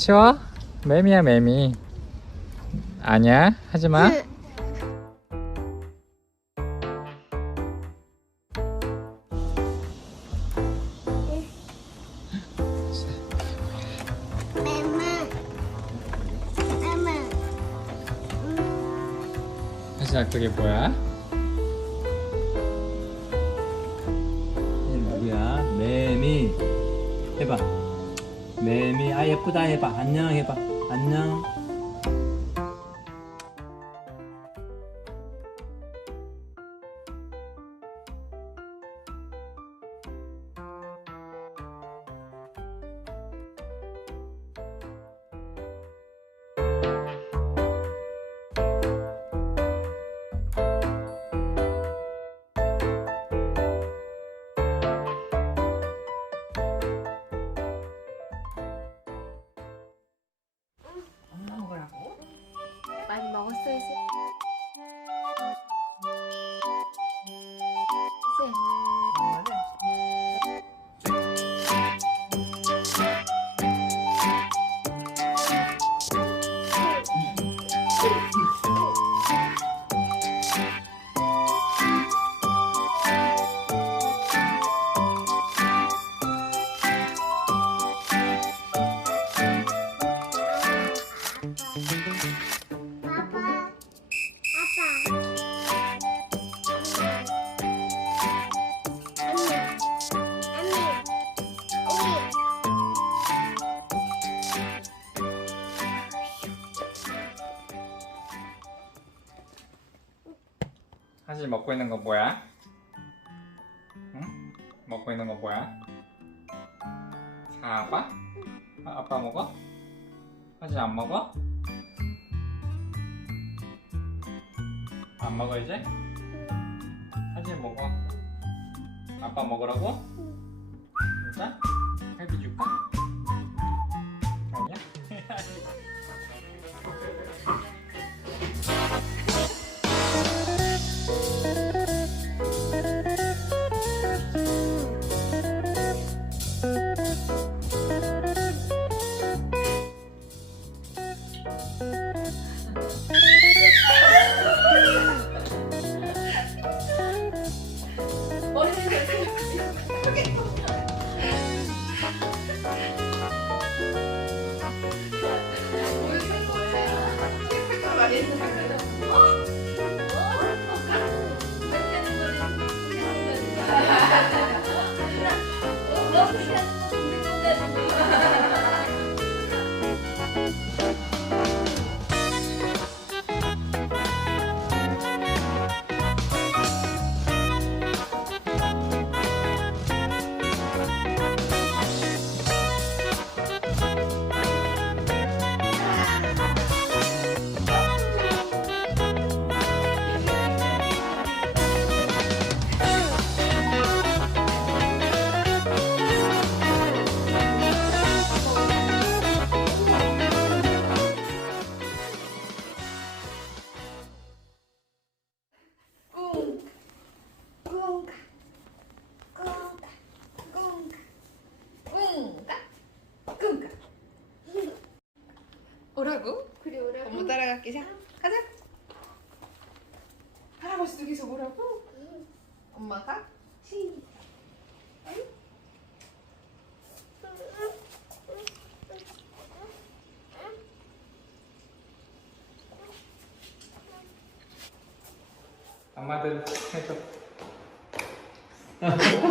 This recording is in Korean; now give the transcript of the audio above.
치워? 매미야 매미. 아니야? 하지마. 하진아 그게 뭐야? 얘 누구야? 매미. 해봐 매미 아 예쁘다 해봐. 안녕 해봐. 안녕 하진 먹고 있는 거 뭐야? 응? 먹고 있는 거 뭐야? 사과? 아, 아빠 먹어? 하진 안 먹어? 안 먹어 이제? 하진 먹어 아빠 먹으라고? 진짜? 갈비 줄까? 哈哈哈！ 오라고? 그래 오라고. 엄마 따라갈게 자 가자. 할아버지도 계속 오라고? 엄마가? 시. 엄마들 해줘